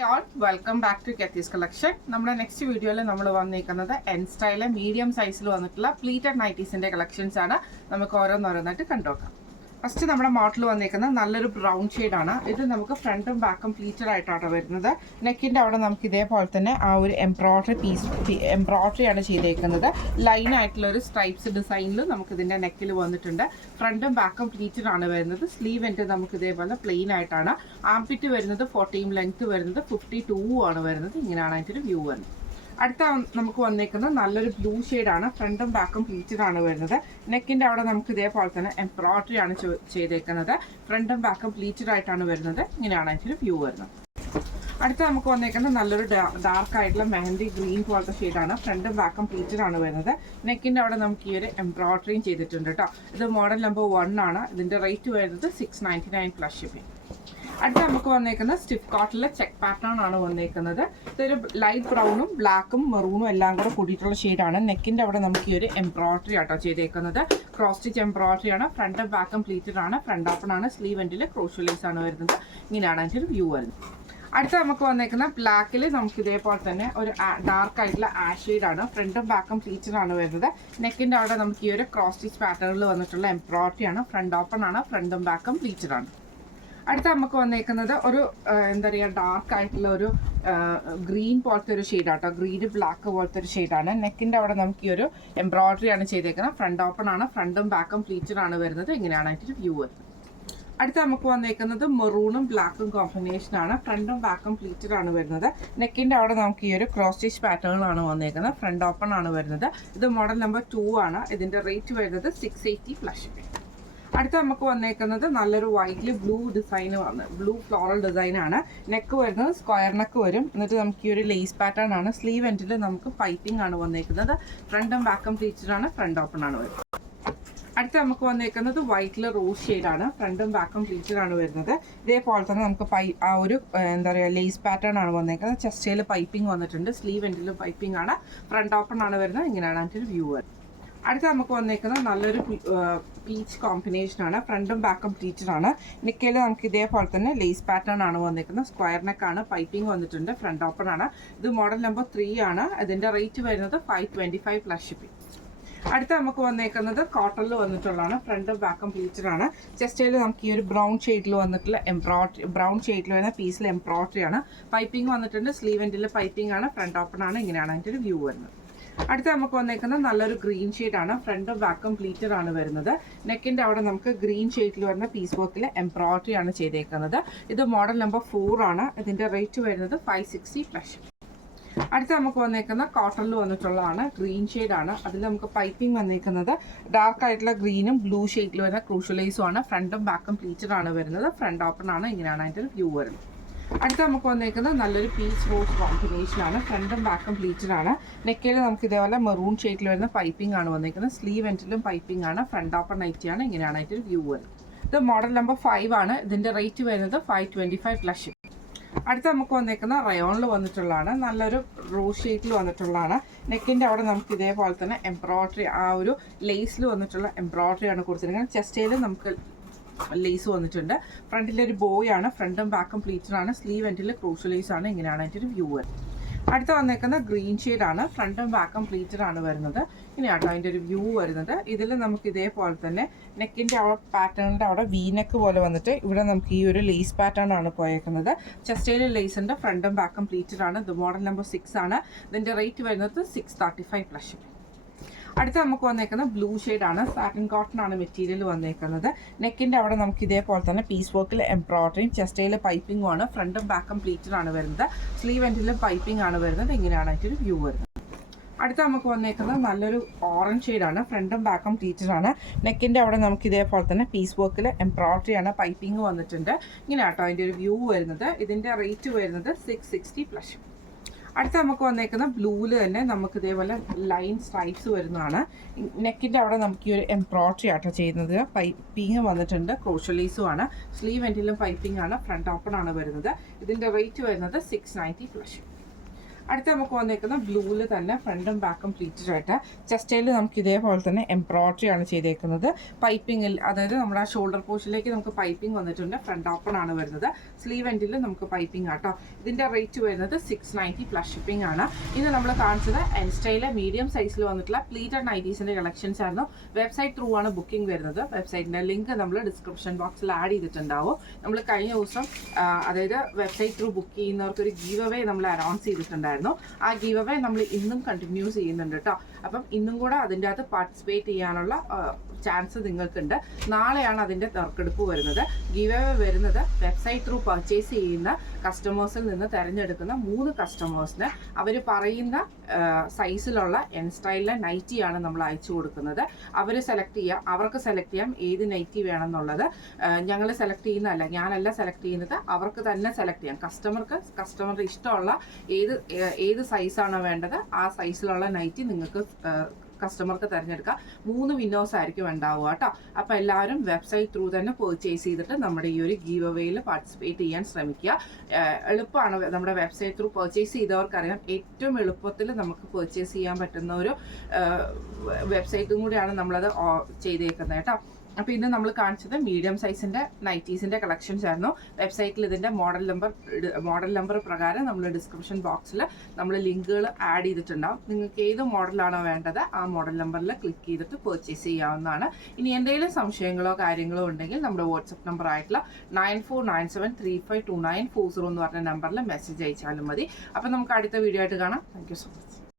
Hi all, welcome back to Kathy's Collection. നമ്മുടെ next വീഡിയോയിൽ നമ്മൾ വന്നിരിക്കുന്നത് എൻ സ്റ്റൈല് മീഡിയം സൈസിൽ വന്നിട്ടുള്ള പ്ലീറ്റഡ് നൈറ്റീസിന്റെ കളക്ഷൻസ് ആണ്. നമുക്ക് ഓരോന്നോരോന്നായിട്ട് കണ്ടുനോക്കാം. ഫസ്റ്റ് നമ്മുടെ മോഡൽ വന്നിരിക്കുന്നത് നല്ലൊരു ബ്രൗൺ ഷെയ്ഡാണ്. ഇത് നമുക്ക് ഫ്രണ്ടും ബാക്കും പ്ലീറ്റഡ് ആയിട്ടാണ് വരുന്നത്. നെക്കിൻ്റെ അവിടെ നമുക്ക് ഇതേപോലെ തന്നെ ആ ഒരു എംബ്രോയിഡറി ആണ് ചെയ്തേക്കുന്നത്. ലൈൻ ആയിട്ടുള്ള ഒരു സ്ട്രൈപ്സ് ഡിസൈനിൽ നമുക്ക് ഇതിൻ്റെ നെക്കിൽ വന്നിട്ടുണ്ട്. ഫ്രണ്ടും ബാക്കും പ്ലീറ്റഡ് ആണ് വരുന്നത്. സ്ലീവ് എൻ്റെ നമുക്ക് ഇതേപോലെ പ്ലെയിൻ ആയിട്ടാണ്. ആംപിറ്റ് വരുന്നത് 14, ലെങ്ത് വരുന്നത് 52 ആണ് വരുന്നത്. ഇങ്ങനെയാണ് അതിൻ്റെ വ്യൂ വരുന്നത്. അടുത്ത നമുക്ക് വന്നേക്കുന്നത് നല്ലൊരു ബ്ലൂ ഷെയ്ഡാണ്. ഫ്രണ്ടും ബാക്കും പ്ലീറ്റഡ് ആണ് വരുന്നത്. നെക്കിൻ്റെ അവിടെ നമുക്ക് ഇതേപോലെ തന്നെ എംബ്രോയിഡറി ആണ് ചെയ്തേക്കുന്നത്. ഫ്രണ്ടും ബാക്കും പ്ലീറ്റഡ് ആയിട്ടാണ് വരുന്നത്. ഇങ്ങനെയാണ് അതിൻ്റെ വ്യൂ വരുന്നത്. അടുത്ത നമുക്ക് വന്നേക്കുന്നത് നല്ലൊരു ഡാർക്ക് ആയിട്ടുള്ള മെഹന്തി ഗ്രീൻ പോലത്തെ ഷെയ്ഡാണ്. ഫ്രണ്ടും ബാക്കും പ്ലീറ്റഡ് ആണ് വരുന്നത്. നെക്കിൻ്റെ അവിടെ നമുക്ക് ഈ ഒരു എംബ്രോയിഡറിയും ചെയ്തിട്ടുണ്ട് കേട്ടോ. ഇത് മോഡൽ നമ്പർ 1 ആണ്. ഇതിൻ്റെ റേറ്റ് വരുന്നത് 699 പ്ലസ് ഷിപ്പിംഗ്. അടുത്ത നമുക്ക് വന്നേക്കുന്നത് സ്റ്റിഫ് കോട്ടണിലെ ചെക്ക് പാറ്റേൺ ആണ് വന്നേക്കുന്നത്. ഇതൊരു ലൈറ്റ് ബ്രൗണും ബ്ലാക്കും മെറൂണും എല്ലാം കൂടെ കൂടിയിട്ടുള്ള ഷെയ്ഡാണ്. നെക്കിൻ്റെ അവിടെ നമുക്ക് ഈ ഒരു എംബ്രോയിഡറി ആട്ടോ ചെയ്തേക്കുന്നത്. ക്രോസ് സ്റ്റിച്ച് എംബ്രോയിഡറി ആണ്. ഫ്രണ്ടും ബാക്കും പ്ലീറ്റഡ് ആണ്. ഫ്രണ്ട് ഓപ്പൺ ആണ്. സ്ലീവ് എൻഡിൽ ക്രോഷ്യോ ലേസ് ആണ് വരുന്നത്. ഇങ്ങനെയാണ് അതിൻ്റെ ഒരു വ്യൂ വരുന്നത്. അടുത്ത നമുക്ക് വന്നേക്കുന്ന ബ്ലാക്കിൽ നമുക്ക് ഇതേപോലെ തന്നെ ഒരു ഡാർക്ക് ആയിട്ടുള്ള ആഷ് ഷെയ്ഡാണ്. ഫ്രണ്ടും ബാക്കും പ്ലീറ്റഡ് ആണ് വരുന്നത്. നെക്കിൻ്റെ അവിടെ നമുക്ക് ഈ ഒരു ക്രോസ് സ്റ്റിച്ച് പാറ്റേണിൽ വന്നിട്ടുള്ള എംബ്രോയിഡറി ആണ്. ഫ്രണ്ട് ഓപ്പൺ ആണ്. ഫ്രണ്ടും ബാക്കും പ്ലീറ്റഡ് ആണ്. അടുത്ത നമുക്ക് വന്നേക്കുന്നത് ഒരു എന്താ പറയുക ഡാർക്ക് ആയിട്ടുള്ള ഒരു ഗ്രീൻ പോലത്തെ ഒരു ഷെയ്ഡാട്ടോ. ഗ്രീൻ ബ്ലാക്ക് പോലത്തെ ഒരു ഷെയ്ഡാണ്. നെക്കിൻ്റെ അവിടെ നമുക്ക് ഈ ഒരു എംബ്രോയിഡറി ആണ് ചെയ്തേക്കുന്നത്. ഫ്രണ്ട് ഓപ്പൺ ആണ്. ഫ്രണ്ടും ബാക്കും പ്ലീറ്റഡ് ആണ് വരുന്നത്. ഇങ്ങനെയാണ് അതിൻ്റെ വ്യൂ വരുന്നത്. അടുത്ത നമുക്ക് വന്നേക്കുന്നത് മെറൂണും ബ്ലാക്കും കോമ്പിനേഷനാണ്. ഫ്രണ്ടും ബാക്കും പ്ലീറ്റഡ് ആണ് വരുന്നത്. നെക്കിൻ്റെ അവിടെ നമുക്ക് ഈ ഒരു ക്രോസ് സ്റ്റിച്ച് പാറ്റേണിലാണ് വന്നേക്കുന്നത്. ഫ്രണ്ട് ഓപ്പൺ ആണ് വരുന്നത്. ഇത് മോഡൽ നമ്പർ 2 ആണ്. ഇതിൻ്റെ റേറ്റ് വരുന്നത് 680 പ്ലസ് ഷിപ്പിംഗ്. അടുത്ത നമുക്ക് വന്നേക്കുന്നത് നല്ലൊരു വൈറ്റിൽ ബ്ലൂ ഫ്ലോറൽ ഡിസൈൻ ആണ്. നെക്ക് വരുന്നത് സ്ക്വയർ നെക്ക് വരും. എന്നിട്ട് നമുക്ക് ഈ ഒരു ലേസ് പാറ്റേൺ ആണ്. സ്ലീവ് എൻഡിൽ നമുക്ക് പൈപ്പിംഗ് ആണ് വന്നേക്കുന്നത്. ഫ്രണ്ടും ബാക്കും പ്ലീറ്റഡ് ആണ്. ഫ്രണ്ട് ഓപ്പൺ ആണ് വരുന്നത്. അടുത്ത നമുക്ക് വന്നേക്കുന്നത് വൈറ്റിൽ റോസ് ഷെയ്ഡാണ്. ഫ്രണ്ടും ബാക്കും പ്ലീറ്റഡ് ആണ് വരുന്നത്. ഇതേപോലെ തന്നെ നമുക്ക് ആ ഒരു എന്താ പറയുക ലേസ് പാറ്റേൺ ആണ് വന്നേക്കുന്നത്. ചെസ്റ്റയിൽ പൈപ്പിംഗ് വന്നിട്ടുണ്ട്. സ്ലീവ് എൻഡിലും പൈപ്പിംഗ് ആണ്. ഫ്രണ്ട് ഓപ്പൺ ആണ് വരുന്നത്. ഇങ്ങനെയാണ് അതിൻ്റെ ഒരു വ്യൂ വരുന്നത്. അടുത്ത നമുക്ക് വന്നേക്കുന്നത് നല്ലൊരു പീച്ച് കോമ്പിനേഷനാണ്. ഫ്രണ്ടും ബാക്കും പ്ലീറ്റഡ് ആണ്. നെക്കിൽ നമുക്ക് ഇതേപോലെ തന്നെ ലേസ് പാറ്റേൺ ആണ് വന്നേക്കുന്നത്. സ്ക്വയർ നെക്കാണ്. പൈപ്പിംഗ് വന്നിട്ടുണ്ട്. ഫ്രണ്ട് ഓപ്പൺ ആണ്. ഇത് മോഡൽ നമ്പർ 3 ആണ്. ഇതിൻ്റെ റേറ്റ് വരുന്നത് 525 പ്ലസ് ഷിപ്പിംഗ്. അടുത്ത നമുക്ക് വന്നേക്കുന്നത് കോട്ടണിൽ വന്നിട്ടുള്ളതാണ്. ഫ്രണ്ടും ബാക്കും പ്ലീറ്റഡ് ആണ്. ചെസ്റ്റയിൽ നമുക്ക് ഈ ഒരു ബ്രൗൺ ഷെയ്ഡിൽ വന്നിട്ടുള്ള ബ്രൗൺ ഷെയ്ഡിൽ വരുന്ന പീസിൽ എംബ്രോയിഡറി ആണ്. പൈപ്പിംഗ് വന്നിട്ടുണ്ട്. സ്ലീവ് എൻഡിൽ പൈപ്പിംഗ് ആണ്. ഫ്രണ്ട് ഓപ്പൺ ആണ്. ഇങ്ങനെയാണ് അതിൻ്റെ ഒരു വ്യൂ വരുന്നത്. അടുത്ത നമുക്ക് വന്നേക്കുന്നത് നല്ലൊരു ഗ്രീൻ ഷെയ്ഡാണ്. ഫ്രണ്ടും ബാക്കും പ്ലീറ്റഡ് ആണ് വരുന്നത്. നെക്കിൻ്റെ അവിടെ നമുക്ക് ഗ്രീൻ ഷെയ്ഡിൽ വരുന്ന പീസ് വർക്കിൽ എംബ്രോയിഡറി ആണ് ചെയ്തേക്കുന്നത്. ഇത് മോഡൽ നമ്പർ 4 ആണ്. ഇതിൻ്റെ റേറ്റ് വരുന്നത് 560 പ്ലസ്. അടുത്ത നമുക്ക് വന്നേക്കുന്ന കോട്ടണിൽ വന്നിട്ടുള്ളതാണ്. ഗ്രീൻ ഷെയ്ഡാണ്. അതിൽ നമുക്ക് പൈപ്പിംഗ് വന്നേക്കുന്നത് ഡാർക്ക് ആയിട്ടുള്ള ഗ്രീനും ബ്ലൂ ഷെയ്ഡിൽ വരുന്ന ക്രൂഷ്യൽ ലേസും ആണ്. ഫ്രണ്ടും ബാക്കും പ്ലീറ്റഡ് ആണ് വരുന്നത്. ഫ്രണ്ട് ഓപ്പൺ ആണ്. ഇങ്ങനെയാണ് അതിൻ്റെ ഒരു വ്യൂ വരുന്നത്. അടുത്ത നമുക്ക് വന്നേക്കുന്നത് നല്ലൊരു പീച്ച് റോസ് കോമ്പിനേഷനാണ്. ഫ്രണ്ടും ബാക്കും പ്ലീറ്റഡ് ആണ്. നെക്കിൽ നമുക്ക് ഇതേപോലെ മെറൂൺ ഷെയ്ഡിൽ വരുന്ന പൈപ്പിംഗ് ആണ് വന്നേക്കുന്നത്. സ്ലീവ് എൻഡിലും പൈപ്പിംഗ് ആണ്. ഫ്രണ്ട് ഓപ്പൺ നൈറ്റിയാണ്. ഇങ്ങനെയാണ് അതിൻ്റെ ഒരു വ്യൂ വരുന്നത്. ഇത് മോഡൽ നമ്പർ 5 ആണ്. ഇതിൻ്റെ റേറ്റ് വരുന്നത് 525 പ്ലസ് ഷിപ്പിംഗ്. അടുത്ത നമുക്ക് വന്നേക്കുന്ന റയോണിൽ വന്നിട്ടുള്ളതാണ്. നല്ലൊരു റോസ് ഷെയ്ഡിൽ വന്നിട്ടുള്ളതാണ്. നെക്കിൻ്റെ അവിടെ നമുക്ക് ഇതേപോലെ തന്നെ എംബ്രോയിഡറി ആ ഒരു ലേസിൽ വന്നിട്ടുള്ള എംബ്രോയിഡറി ആണ് കൊടുത്തിരിക്കുന്നത്. ചെസ്റ്റയിൽ നമുക്ക് ലേസ് വന്നിട്ടുണ്ട്. ഫ്രണ്ടിലൊരു ബോയ് ആണ്. ഫ്രണ്ടും ബാക്കും പ്ലീറ്റഡ് ആണ്. സ്ലീവ് എൻഡിൽ ക്രൂഷ്യൽ ലേസ് ആണ്. ഇങ്ങനെയാണ് അതിൻ്റെ ഒരു വ്യൂ വരുന്നത്. അടുത്ത വന്നേക്കുന്ന ഗ്രീൻ ഷെയ്ഡാണ്. ഫ്രണ്ടും ബാക്കും പ്ലീറ്റഡ് ആണ് വരുന്നത്. ഇങ്ങനെയാട്ടോ അതിൻ്റെ ഒരു വ്യൂ വരുന്നത്. ഇതിൽ നമുക്ക് ഇതേപോലെ തന്നെ നെക്കിൻ്റെ അവിടെ പാറ്റേണിൻ്റെ അവിടെ വീനെക്ക് പോലെ വന്നിട്ട് ഇവിടെ നമുക്ക് ഈ ഒരു ലേസ് പാറ്റേൺ ആണ് പോയേക്കുന്നത്. ചെസ്റ്റയിൽ ലേസിൻ്റെ ഫ്രണ്ടും ബാക്കും പ്ലീറ്റഡ് ആണ്. ഇത് മോഡൽ നമ്പർ 6 ആണ്. ഇതിൻ്റെ റേറ്റ് വരുന്നത് 635 പ്ലസ്. അടുത്ത നമുക്ക് വന്നേക്കുന്നത് ബ്ലൂ ഷെയ്ഡാണ്. സാറ്റിൻ കോട്ടൺ ആണ് മെറ്റീരിയൽ വന്നേക്കുന്നത്. നെക്കിൻ്റെ അവിടെ നമുക്ക് ഇതേപോലെ തന്നെ പീസ് വർക്കിൽ എംബ്രോയിഡറിയും ചെസ്റ്റയിൽ പൈപ്പിംഗും ആണ്. ഫ്രണ്ടും ബാക്കും പ്ലീറ്റഡ് ആണ് വരുന്നത്. സ്ലീവ് എൻഡിലും പൈപ്പിംഗ് ആണ് വരുന്നത്. ഇങ്ങനെയാണ് അതിൻ്റെ ഒരു വ്യൂ വരുന്നത്. അടുത്ത നമുക്ക് വന്നേക്കുന്നത് നല്ലൊരു ഓറഞ്ച് ഷെയ്ഡാണ്. ഫ്രണ്ടും ബാക്കും പ്ലീറ്റഡ് ആണ്. നെക്കിൻ്റെ അവിടെ നമുക്ക് ഇതേപോലെ തന്നെ പീസ് വർക്കിൽ എംബ്രോയിഡറി ആണ്. പൈപ്പിംഗ് വന്നിട്ടുണ്ട്. ഇങ്ങനെയാട്ടോ അതിൻ്റെ ഒരു വ്യൂ വരുന്നത്. ഇതിൻ്റെ റേറ്റ് വരുന്നത് 660 പ്ലസ്. അടുത്ത നമുക്ക് വന്നേക്കുന്ന ബ്ലൂവിൽ തന്നെ നമുക്ക് ഇതേപോലെ ലൈൻ സ്ട്രൈപ്സ് വരുന്നതാണ്. നെക്കിൻ്റെ അവിടെ നമുക്ക് ഈ ഒരു എംബ്രോയിഡറി ആട്ടോ ചെയ്യുന്നത്. പൈപ്പിംഗ് വന്നിട്ടുണ്ട്. ക്രോഷ്യോ ലേസും ആണ്. സ്ലീവ് എൻഡിലും പൈപ്പിംഗ് ആണ്. ഫ്രണ്ട് ഓപ്പൺ ആണ് വരുന്നത്. ഇതിൻ്റെ റേറ്റ് വരുന്നത് 690 പ്ലസ്. അടുത്ത നമുക്ക് വന്നേക്കുന്ന ബ്ലൂവിൽ തന്നെ ഫ്രണ്ടും ബാക്കും പ്ലീറ്റഡ് ആയിട്ട് ചെസ്റ്റയിൽ നമുക്ക് ഇതേപോലെ തന്നെ എംബ്രോയിഡറി ആണ് ചെയ്തേക്കുന്നത്. പൈപ്പിങ്ങിൽ, അതായത് നമ്മുടെ ഷോൾഡർ പോർഷനിലേക്ക് നമുക്ക് പൈപ്പിംഗ് വന്നിട്ടുണ്ട്. ഫ്രണ്ട് ഓപ്പൺ ആണ് വരുന്നത്. സ്ലീവ് എൻഡിൽ നമുക്ക് പൈപ്പിംഗ് ആട്ടോ. ഇതിൻ്റെ റേറ്റ് വരുന്നത് 690 പ്ലസ് ഷിപ്പിംഗ് ആണ്. ഇന്ന് നമ്മൾ കാണിച്ചത് എൻ സ്റ്റൈലിലെ മീഡിയം സൈസിൽ വന്നിട്ടുള്ള പ്ലീറ്റഡ് നൈറ്റീസിൻ്റെ കളക്ഷൻസ് ആയിരുന്നു. വെബ്സൈറ്റ് ത്രൂ ആണ് ബുക്കിംഗ് വരുന്നത്. വെബ്സൈറ്റിൻ്റെ ലിങ്ക് നമ്മൾ ഡിസ്ക്രിപ്ഷൻ ബോക്സിൽ ആഡ് ചെയ്തിട്ടുണ്ടാവും. നമ്മൾ കഴിഞ്ഞ ദിവസം അതായത് വെബ്സൈറ്റ് ത്രൂ ബുക്ക് ചെയ്യുന്നവർക്ക് ഒരു ഗീവ് അവേ നമ്മൾ അനൗൺസ് ചെയ്തിട്ടുണ്ടായിരുന്നു. ആ ഗീവ് അവേ നമ്മൾ ഇന്നും കണ്ടിന്യൂസ് ചെയ്യുന്നുണ്ട് കേട്ടോ. അപ്പം ഇന്നും കൂടെ അതിൻ്റെ അകത്ത് പാർട്ടിസിപ്പേറ്റ് ചെയ്യാനുള്ള ചാൻസ് നിങ്ങൾക്കുണ്ട്. നാളെയാണ് അതിൻ്റെ നറുക്കെടുപ്പ് വരുന്നത്. ഗീവ് അവേ വരുന്നത് വെബ്സൈറ്റ് ത്രൂ പർച്ചേസ് ചെയ്യുന്ന കസ്റ്റമേഴ്സിൽ നിന്ന് തിരഞ്ഞെടുക്കുന്ന 3 കസ്റ്റമേഴ്സിന് അവർ പറയുന്ന സൈസിലുള്ള എൻ സ്റ്റൈലിലെ നൈറ്റിയാണ് നമ്മൾ അയച്ചു കൊടുക്കുന്നത്. അവർ സെലക്ട് ചെയ്യാം, അവർക്ക് സെലക്ട് ചെയ്യാം ഏത് നൈറ്റി വേണമെന്നുള്ളത്. ഞങ്ങൾ സെലക്ട് ചെയ്യുന്നതല്ല, ഞാനല്ല സെലക്ട് ചെയ്യുന്നത്, അവർക്ക് തന്നെ സെലക്ട് ചെയ്യാം. കസ്റ്റമറുടെ ഇഷ്ടമുള്ള ഏത് സൈസാണോ വേണ്ടത് ആ സൈസിലുള്ള നൈറ്റി നിങ്ങൾക്ക് കസ്റ്റമർക്ക് തിരഞ്ഞെടുക്കാം. 3 വിന്നേഴ്സ് ആയിരിക്കും ഉണ്ടാവുക കേട്ടോ. അപ്പോൾ എല്ലാവരും വെബ്സൈറ്റ് ത്രൂ തന്നെ പർച്ചേസ് ചെയ്തിട്ട് നമ്മുടെ ഈ ഒരു ഗീവ് അവേയിൽ പാർട്ടിസിപ്പേറ്റ് ചെയ്യാൻ ശ്രമിക്കുക. എളുപ്പമാണ്. നമ്മുടെ വെബ്സൈറ്റ് ത്രൂ പർച്ചേസ് ചെയ്തവർക്കറിയാം ഏറ്റവും എളുപ്പത്തിൽ നമുക്ക് പർച്ചേസ് ചെയ്യാൻ പറ്റുന്ന ഒരു വെബ്സൈറ്റും കൂടിയാണ് നമ്മളത് ചെയ്തേക്കുന്നത് കേട്ടോ. അപ്പോൾ ഇന്ന് നമ്മൾ കാണിച്ചത് മീഡിയം സൈസിൻ്റെ നൈറ്റീസിൻ്റെ കളക്ഷൻസ് ആയിരുന്നു. വെബ്സൈറ്റിൽ ഇതിൻ്റെ മോഡൽ നമ്പർ പ്രകാരം നമ്മൾ ഡിസ്ക്രിപ്ഷൻ ബോക്സിൽ നമ്മൾ ലിങ്കുകൾ ആഡ് ചെയ്തിട്ടുണ്ടാവും. നിങ്ങൾക്ക് ഏത് മോഡലാണോ വേണ്ടത് ആ മോഡൽ നമ്പറിൽ ക്ലിക്ക് ചെയ്തിട്ട് പർച്ചേസ് ചെയ്യാവുന്നതാണ്. ഇനി എന്തെങ്കിലും സംശയങ്ങളോ കാര്യങ്ങളോ ഉണ്ടെങ്കിൽ നമ്മുടെ വാട്സപ്പ് നമ്പർ ആയിട്ടുള്ള 9497352940 എന്ന് പറഞ്ഞ നമ്പറിൽ മെസ്സേജ് അയച്ചാലും മതി. അപ്പോൾ നമുക്ക് അടുത്ത വീഡിയോ ആയിട്ട് കാണാം. Thank you so much.